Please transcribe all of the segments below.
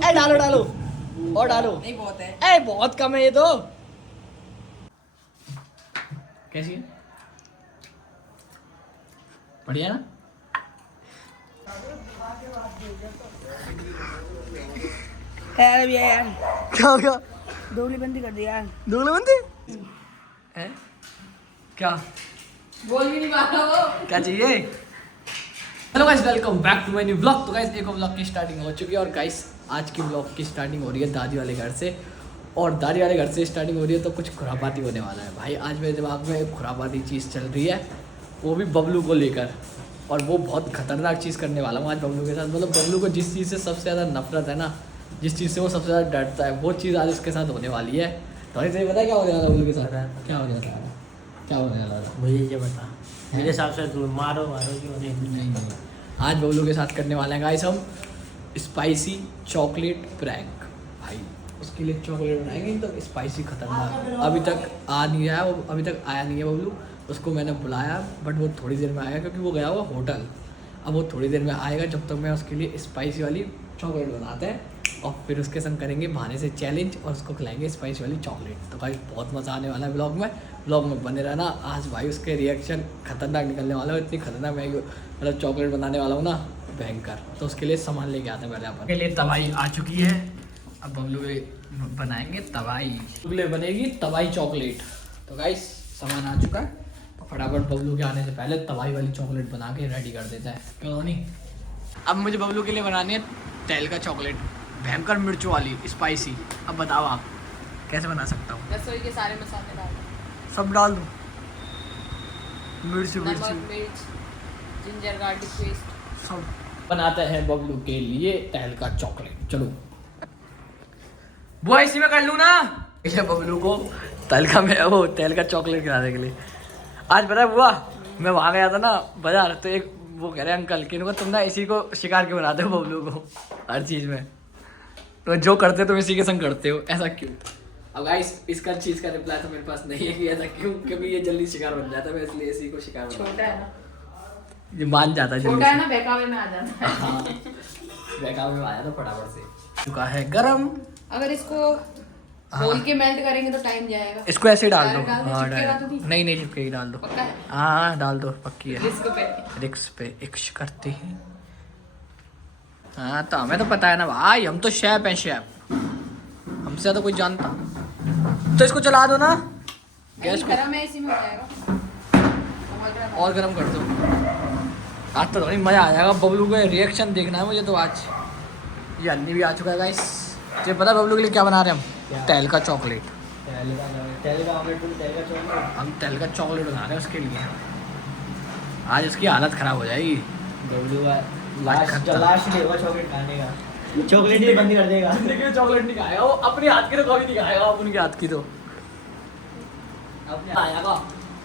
ए डालो डालो और डालो। नहीं बहुत है। ए बहुत कम है ये तो। कैसी है? बढ़िया ना? यार ये यार क्या हो गया? दोगली बंदी कर दिया यार। दोगले बंदी है क्या? बोल भी नहीं पा रहा वो। क्या चाहिए? Hello guys, welcome back to my new blog. तो गाइस एक और ब्लॉग की स्टार्टिंग हो चुकी है और गाइस आज की ब्लॉग की स्टार्टिंग हो रही है दादी वाले घर से। और दादी वाले घर से स्टार्टिंग हो रही है तो कुछ खुरापाती होने वाला है भाई। आज मेरे दिमाग में एक खुरापाती चीज़ चल रही है, वो भी बबलू को लेकर। और वो बहुत खतरनाक चीज़ करने वाला हूँ आज बबलू के साथ। मतलब बबलू को जिस चीज़ से सबसे ज़्यादा नफरत है ना, जिस चीज़ से वो सबसे ज़्यादा डरता है, वो चीज़ आज उसके साथ होने वाली है। तो ऐसे पता है क्या होने वाला बबलू के साथ? क्या होने वाला? क्या होने वाला था? मुझे ये बता, मेरे हिसाब से तुम मारो क्यों नहीं? आज बबलू के साथ करने वाले हैं गाइस हम स्पाइसी चॉकलेट प्रैंक। भाई उसके लिए चॉकलेट बनाएंगे एकदम स्पाइसी खतरनाक। अभी तक आ नहीं आया वो, अभी तक आया नहीं है बबलू। उसको मैंने बुलाया बट वो थोड़ी देर में आएगा क्योंकि वो गया हुआ होटल। अब वो थोड़ी देर में आएगा, जब तक मैं उसके लिए स्पाइसी वाली चॉकलेट बनाते हैं और फिर उसके संग करेंगे बहाने से चैलेंज और उसको खिलाएंगे स्पाइसी वाली चॉकलेट। तो भाई बहुत मज़ा आने वाला है ब्लॉग में बने रहना। आज भाई उसके रिएक्शन खतरनाक निकलने वाला है। इतनी खतरनाक मैं मतलब चॉकलेट बनाने वाला हूँ ना, भयंकर। तो उसके लिए सामान लेके आते हैं पहले अपन। के लिए तवाई आ चुकी है, अब बबलू बनाएंगे तवाई। बबलू बनेगी तवाई चॉकलेट। तो गाइस सामान आ चुका है, फटाफट बबलू के आने से पहले तवाई वाली चॉकलेट बना के रेडी कर देता है। क्यों नहीं? अब मुझे बबलू के लिए बनानी है तेल का चॉकलेट, भयंकर मिर्चों वाली स्पाइसी। अब बताओ आप कैसे बना सकता हूँ? रसोई के सारे मसाले डाल दो। सब डाल दूँ? मिर्च मिर्च, जिंजर गार्लिक पेस्ट सब बनाते हैं बबलू के लिए तेल का चॉकलेट। चलो वो इसी में कर लूँ ना। ये बबलू को तेल का चॉकलेट खिलाने के लिए आज पता है बुआ, मैं वहाँ गया था ना बाजार, तो एक वो कह रहे अंकल कि तुम ना इसी को शिकार क्यों बनाते हो बबलू को हर चीज़ में, तो जो करते हो तुम इसी के संग करते हो, ऐसा क्यों? अब गाइस इसका चीज़ का रिप्लाई तो मेरे पास नहीं है कि ऐसा क्यों, क्योंकि ये जल्दी शिकार बन जाता है, मैं इसलिए इसी को शिकार बनाता हूं। छोटा है ना, ये मान जाता है, छोटा है ना, बहकावे में आ जाता है। हाँ बहकावे में आ जाता फटाफट से। चुका है गरम। अगर इसको खोल के मेल्ट करेंगे तो टाइम जाएगा। इसको ऐसे डाल दो। हाँ नहीं नहीं चिपकेगी, डाल दो। पक्का है? हाँ डाल दो, पक्की है। रिस्क पे इक्श करते हैं। हाँ तो हमें तो पता है ना भाई, हम तो शेफ हैं, शेफ। हमसे ज़्यादा कोई जानता। तो इसको चला दो ना गैस को। गरम है, इसी में हो जाएगा। और गरम कर दो। आज तो नहीं मज़ा आ जाएगा। बबलू का रिएक्शन देखना है मुझे तो आज। ये अन्नी भी आ चुका है गाइस। तुझे पता है बबलू के लिए क्या बना रहे हैं हम? तेल का चॉकलेट। हम तेल का चॉकलेट बना रहे हैं उसके लिए। आज उसकी हालत ख़राब हो जाएगी। बबलू का लास्ट डे होगा चॉकलेट खाने का। चॉकलेट ही बंद कर देगा। जिंदगी में चॉकलेट नहीं खाएगा वो, अपने हाथ की तो कभी नहीं खाएगा। उनके हाथ की तो अपने आएगा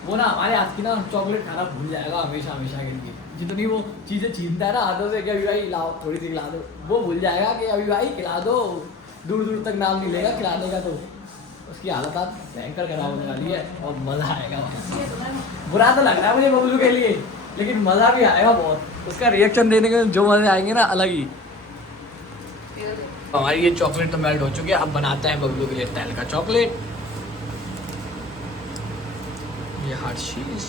वो ना, हमारे हाथ की ना चॉकलेट खाना भूल जाएगा हमेशा हमेशा के लिए। जितनी वो चीज़ें छीनता है ना हाथों से कि अभी भाई लाओ थोड़ी सी खिला दो, वो भूल जाएगा कि अभी भाई खिला दो। दूर दूर तक नाम नहीं लेगा खिलाने का। तो उसकी हालत आज भयंकर खराब होने वाली है और मज़ा आएगा। बुरा तो लग रहा है मुझे बबलू के लिए, लेकिन मज़ा भी आएगा बहुत। उसका रिएक्शन देने के जो मज़े आएंगे ना अलग ही। हमारी ये चॉकलेट तो मेल्ट हो चुकी है, अब बनाते हैं बबलू के लिए तेल का चॉकलेट। ये हर्शीज़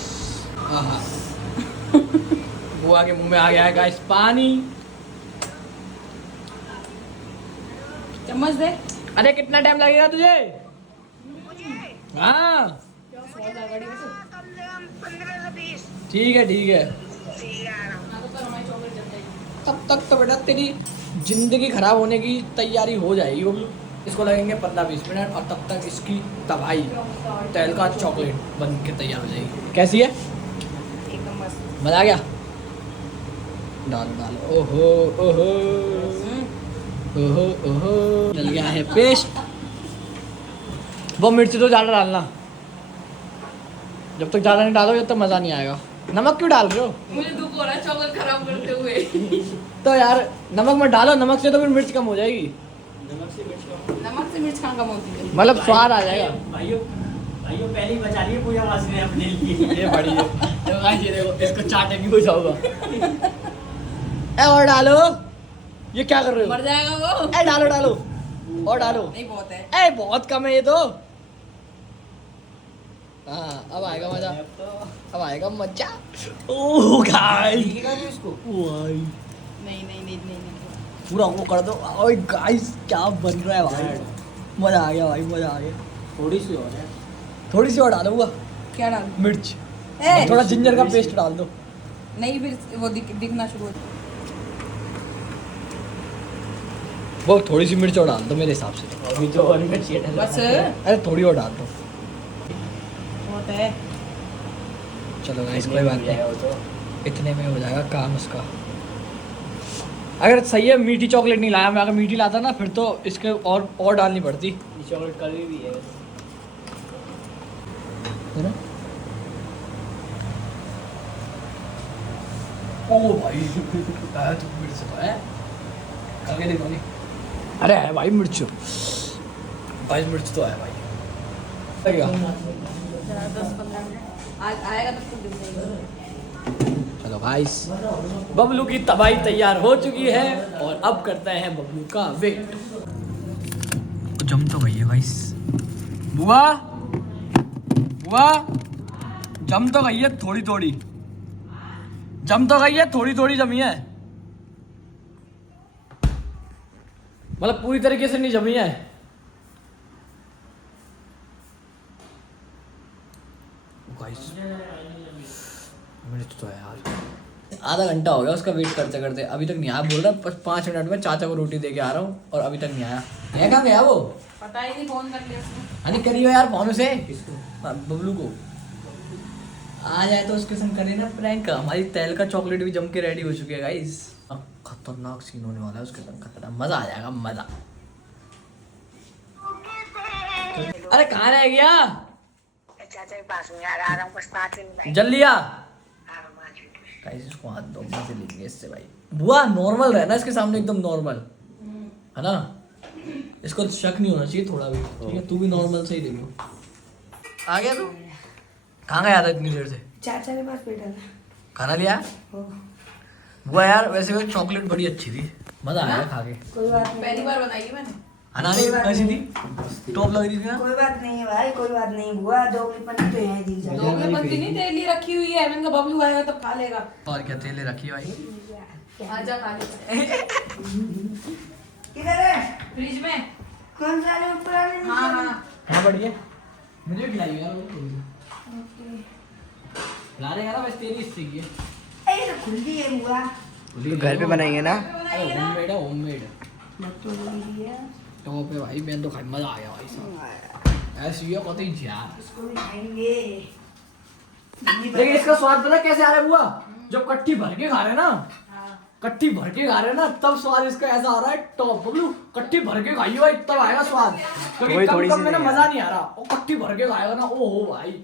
बुआ के मुंह में आ गया है गाइस पानी। चम्मच दे। अरे कितना टाइम लगेगा तुझे? हाँ ठीक है ठीक है। तब तक तो बेटा तेरी जिंदगी खराब होने की तैयारी हो जाएगी बबलू। इसको लगेंगे 15-20 मिनट और तब तक इसकी तबाही तेल का चॉकलेट बन के तैयार हो जाएगी। कैसी है? एकदम मस्त। मजा आ गया? डाल डाल। ओहो ओहो ओहो ओहो डल गया है पेस्ट। वो मिर्ची तो ज़्यादा डालना, जब तक ज़्यादा नहीं डालो जब तक मज़ा नहीं आएगा। नमक क्यों डाल रहे हो? मुझे दुख हो रहा है चॉकलेट खराब करते हुए। तो यार नमक मत डालो, नमक से तो फिर मिर्च कम हो जाएगी। नमक से मिर्च कहाँ कम होती है? मतलब स्वाद आ जाएगा। भाइयों पहले ही बचा लिए पूजा वास ने अपने लिए। ये बड़ी है। देखो गाइस, ये देखो इसको चाटेंगे कुछ होगा। ए और डालो। ये क्या कर रहे हो? मर जाएगा वो। ए डालो डालो और डालो। नहीं बहुत है। ए बहुत कम है ये तो। हाँ अब आएगा मजा, अब आएगा मजा। ओह गाइस इसको भाई नहीं। पूरा वो कर दो। ओए गाइस क्या बन रहा है भाई, मजा आ गया भाई, मजा आ गया। थोड़ी सी और है। थोड़ी सी और डालो हुआ क्या डाल? मिर्च, ए! थोड़ा जिंजर का पेस्ट डाल दो। नहीं फिर वो दिखना शुरू हो जाएगा। वो थोड़ी सी मिर्च और डाल दो मेरे हिसाब से। अभी जो और मिर्च ये डाला बस है। अरे थोड़ी और डाल दो। बहुत है। चलो गाइस इतने कोई में बात हो जाएगा नहीं, वो तो। इतने में हो जाएगा काम उसका। अगर सही है मीठी चॉकलेट नहीं लाया मैं, अगर मीठी लाता ना फिर तो इसके और डालनी पड़ती ये चॉकलेट कड़वी भी है। है ना। ओ भाई आया तो मिर्च तो है, खा के देखो नहीं। अरे है भाई मिर्च, भाई मिर्च तो है भाई। लगेगा 10-15 मिनट आज आएगा तो खुद दिख जाएगा। चलो गाइस बबलू की तबाही तैयार हो चुकी है और अब करते हैं बबलू का वेट। जम तो गई है गाइस। बुआ बुआ जम तो गई है थोड़ी थोड़ी, जम तो गई है थोड़ी थोड़ी जमी है, मतलब पूरी तरीके से नहीं जमी है। गाइस मिनट तो है यार, आधा घंटा हो गया उसका वेट करते करते, अभी तक नहीं आया। बोल रहा 5 मिनट में चाचा को रोटी दे के आ रहा हूँ और अभी तक नहीं आया। ये कहाँ गया वो? पता ही नहीं, फोन कर लिया उसने। अरे करियो यार फोन से बबलू को, आ जाए तो उसके संग करे ना प्रैंक। हमारी तेल का चॉकलेट भी जम के रेडी हो चुकी है गाइस। अब खतरनाक सीन होने वाला है उसके संग, खतरनाक मजा आ जाएगा मजा। अरे कहाँ रह गया? चाचा के पास में आ रहा हूँ, कुछ 5 मिनट जल्दी आ गाइस, इसको हाथ दो, मजे लेंगे इससे भाई। बुआ नॉर्मल रहना इसके सामने, एकदम नॉर्मल है ना, इसको शक नहीं होना चाहिए थोड़ा भी, ठीक है? तू भी नॉर्मल से ही देखो। आ गया तू? कहाँ गया था इतनी देर से? चाचा के पास बैठा था। खाना लिया? बुआ यार वैसे वो चॉकलेट बड़ी अच्छी थी, मजा आया खा के। कोई बात नहीं, पहली बार बनाई है मैंने। अनानी कैसी थी? टॉप लग रही थी ना? कोई बात नहीं है भाई, कोई बात नहीं। बुआ दोगली पन्नी तो है दी जाए। दोगली पत्ती नहीं तेली रखी हुई है, मैंने कहा बबलू आएगा तब खा लेगा। और क्या तेले रखी है भाई। आजा खा ले। किधर है? फ्रिज में। कौन सा है? पुराने में? हाँ हाँ बढ़िया, मुझे भी खिलाई यार वो। ला रहे यार, बस तेरी हिस्से की है। ये तो खुली है बुआ। तो घर पे बनाएंगे ना? अरे होममेड है, होममेड तो बोली है टॉप है भाई। मैं तो खाई मजा आ गया भाई साहब, ऐसी है कत ही यार। इसको भी खाएंगे। लेकिन इसका स्वाद पता कैसे आ रहा है बुआ? जब कट्ठी भर के खा रहे हैं ना, कट्ठी भर के खा रहे हैं ना, तब स्वाद इसका ऐसा आ रहा है टॉप। बबलू कट्ठी भर के खाइयो भाई, तब आएगा स्वाद। क्योंकि कम कम में ना मजा नहीं आ रहा, और कट्ठी भर के खाएगा ना, ओ हो भाई,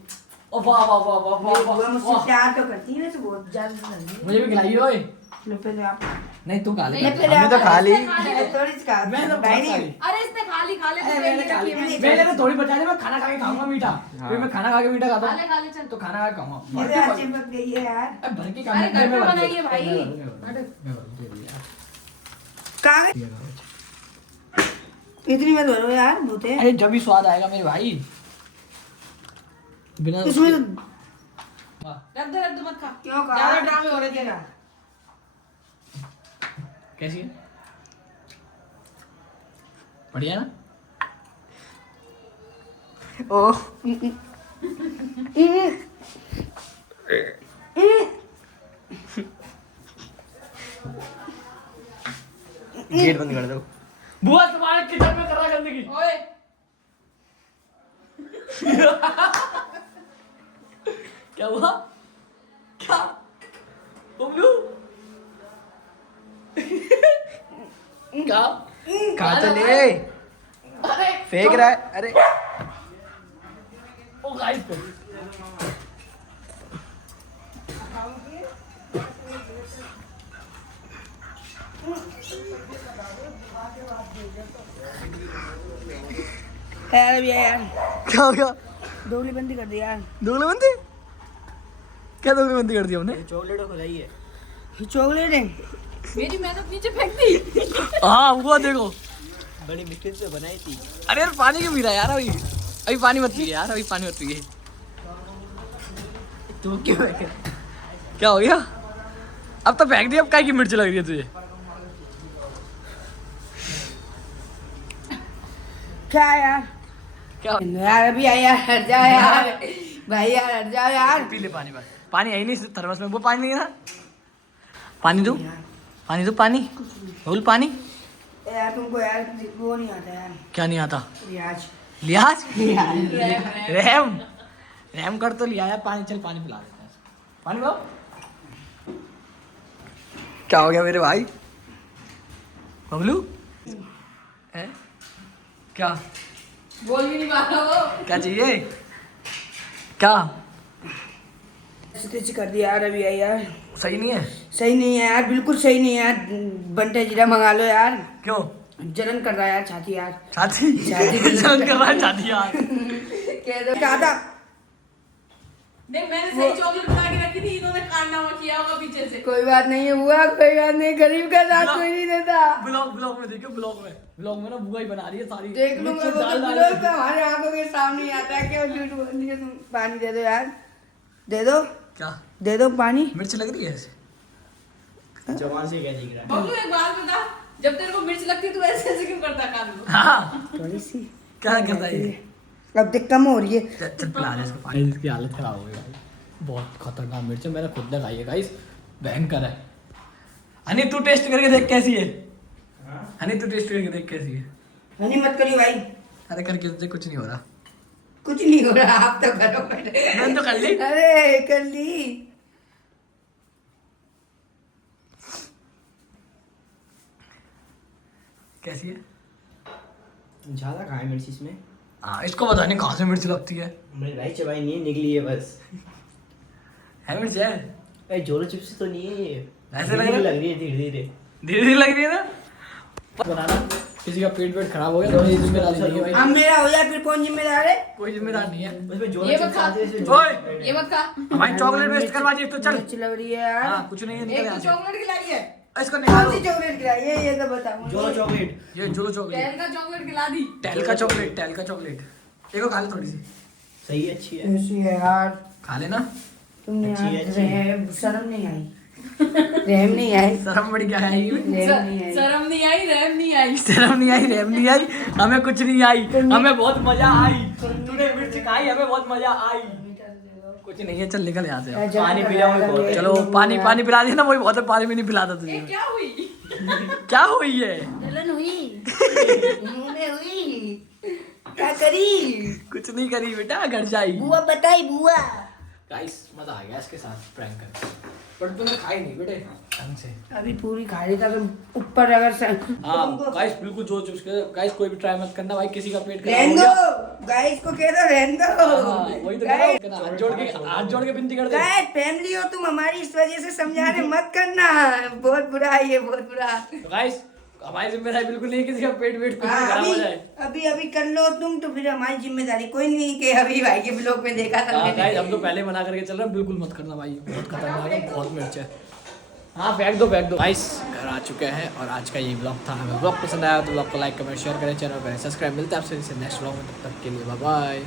ओ वाह वाह वाह वाह वाह बुआ मुझसे वाह। प्यार तो करती है, तो बहुत ज्यादा करती है। मुझे भी खिलाइयो ओए। लो पहले आप। नहीं तू खा ले। नहीं, पहले हमने तो आप- खा ली। थोड़ी सी खा। मैं तो डायरी। अरे इसने खा ली, खा ले। अरे मैंने खा ली, मैंने तो थोड़ी बचा दी। मैं खाना खा के खाऊंगा मीठा, क्योंकि मैं खाना खा के मीठा खाता खा हूँ, ले चल। तो खाना खा के खाऊंगा। भर मेरे के हाथ भर- चिपक गई है यार। अरे भर के अरे घर पे मैं भर बनाइए के- भाई। मैं भर के यार। कहाँ गए? इतनी मत भरो यार, बहुत है। अरे जब भी स्वाद आएगा मेरे भाई, बिना इसमें तो वाह, रख दे मत खा। क्यों कहा? ज्यादा ड्रामे हो रहे थे ना। कैसी है? बढ़िया ना? ओह गेट बंद कर दो। बुआ तुम्हारे किचन में कर रहा गंदगी। ओए क्या हुआ? क्या बबलू? क्या? कहा तो ले, अरे फेंक रहा है। अरे ओ गाइस पे यार अभी यार क्या हो गया? दोगली बंदी कर दी यार। दोगले बंदी? क्या दोगले बंदी कर दी हमने? ये चॉकलेट है। मेरी मेहनत नीचे फेंक दी। हाँ वो देखो। बड़ी मुश्किल से बनाई थी। अरे यार पानी क्यों पी रहा है यार अभी? अभी पानी मत पिए यार, अभी पानी मत पिए। तू क्यों है? क्या हो गया? अब तो फेंक दिया, अब काय की मिर्च लग रही है तुझे? क्या यार? क्या यार अभी आया, हट जाओ यार भाई, यार हट जाओ यार। पी ले पानी बस। पानी है ही नहीं थर्मस में, वो पानी नहीं है ना। पानी दो, पानी दो, पानी बोल पानी। यार तुमको यार वो नहीं आता यार, क्या नहीं आता? रियाज। लिहाज रैम। रहम रहम कर तो लिया यार। पानी चल, पानी पिला देते हैं। पानी पाओ। क्या हो गया मेरे भाई? बबलू है क्या? बोल भी नहीं पा रहा वो। क्या चाहिए? क्या स्टिच कर दिया यार अभी यार। सही नहीं है? सही नहीं है यार, बिल्कुल सही नहीं है यार। बंटा जीरा मंगा लो यार। क्यों? जलन कर रहा है यार छाती यार। छाती जलन कर रहा है छाती यार। कह दो क्या था? देख मैंने सही चॉकलेट बना के रखी थी, इन्होंने कारनामा किया होगा पीछे से। कोई बात नहीं है बुआ, कोई बात नहीं, गरीब का साथ कोई नहीं देता। ब्लॉग में देखियो, ब्लॉग में ना बुआ ही बना रही है सारी। देख लूंगा वो तो लोग तो हमारे आंखों के सामने ही आता है। क्यों झूठ बोलती है तुम? पानी दे दो यार, दे दो, क्या दे दो पानी। मिर्च लग रही है ऐसे? जवान से क्या दिख रहा है? बबलू एक बात बता, जब तेरे को मिर्च लगती है तू ऐसे ऐसे क्यों करता कान में? हाँ थोड़ी सी क्या करता है ये? अब देख कम हो रही है। चल पिला दे इसको पानी। इसकी हालत खराब हो गई भाई, बहुत खतरनाक मिर्च है। मैंने खुद ने खाई है गाइस, भयंकर है। हनी तू टेस्ट करके देख कैसी है। हनी तू टेस्ट करके देख कैसी है। हनी मत करिए भाई, अरे करके तुझे कुछ नहीं हो रहा। कुछ नहीं हो रहा, आप तो करो बैठे। मैंने तो कर ली। अरे कर ली। कैसी है? ज्यादा खाए मिर्च इसमें। हाँ इसको पता नहीं कहाँ से मिर्च लगती है। मेरी भाई चबाई नहीं है, निकली है बस। है मिर्च है? अरे जोलो चिप्स तो नहीं है ये। ऐसे लग रहा है? लग रही है धीरे धीरे। धीरे धीरे लग रही है ना। बनाना किसी का पेट खराब हो गया तो ये जिम्मेदारी नहीं है भाई। अब मेरा हो जाए फिर कौन जिम्मेदार है? कोई जिम्मेदार नहीं है। उसमें जोलो ये चिप्स बता। आते हैं, इसमें ओए! जोलो- ये मत खा। हमारी चॉकलेट वेस्ट करवा दी तो चल। मिर्च लग रही है यार। हाँ कुछ नहीं है, निकल एक यहाँ तो से। चॉकलेट खिलाई है, इसको कौन निकालो। सी चॉकलेट गिराई है ये तो बताओ जोलो मुझे। चॉकलेट। ये जो चॉकलेट, टेल का चॉकलेट खिला दी। टेल का चॉकलेट, टेल का चॉकलेट। देखो खा ले थोड़ी सी। सही है, अच्छी है। ऐसी है यार। खा लेना। तुमने अच्छी है, यार अच्छी है। शर्म नहीं आई, रहम नहीं आई, शर्म बड़ी क्या है ये? रहम नहीं आई। शर्म नहीं आई, रहम नहीं आई। शर्म नहीं आई, रहम नहीं आई, हमें कुछ नहीं आई, हमें बहुत मजा आई। तूने मिर्च खाई, हमें बहुत मजा आई। कुछ नहीं है, चल निकल यहाँ से अब। पानी पी जाओ, बहुत है। चलो पानी पानी पिला दी ना, वही बहुत है। पानी भी नहीं पिलाता ये तुझे। क्या हुई? क्या हुई है? जलन हुई, मुंह में हुई, क्या करी? कुछ नहीं करी बेटा, घर जाई। बुआ बताई बुआ। गाइस मजा आ गया इसके साथ प्रैंक करके, पर तुमने खाई नहीं बेटे ढंग से। अभी पूरी खा रही था तो ऊपर अगर हाँ गाइस बिल्कुल जोर जोर के गाइस, कोई भी ट्राई मत करना भाई, किसी का पेट खराब रहन हो दो गया। गाइस को कह दो रहन दो। हाँ, वही तो कह रहा हूँ, हाथ जोड़ के विनती कर दे। गाइस फैमिली हो तुम, हमारी इस वजह से समझाने मत करना, बहुत बुरा है ये, बहुत बुरा। तो गाइस हमारी जिम्मेदारी बिल्कुल नहीं है किसी का पेट वेट कुछ भी हाँ, खराब हो अभी जाए। अभी अभी कर लो तुम, तो फिर हमारी जिम्मेदारी कोई नहीं कि अभी भाई के ब्लॉग में देखा था हाँ मैंने। गाइस हम तो पहले मना करके चल रहे हैं, बिल्कुल मत करना भाई, बहुत खतरनाक है, बहुत मिर्च है। हाँ फेंक दो फेंक दो। गाइस घर आ चुके हैं और आज का ये ब्लॉग था। अगर ब्लॉग पसंद आया तो ब्लॉग को लाइक कमेंट शेयर करें, चैनल पर सब्सक्राइब। मिलते हैं आपसे नेक्स्ट ब्लॉग में, तब तक के लिए बाय बाय।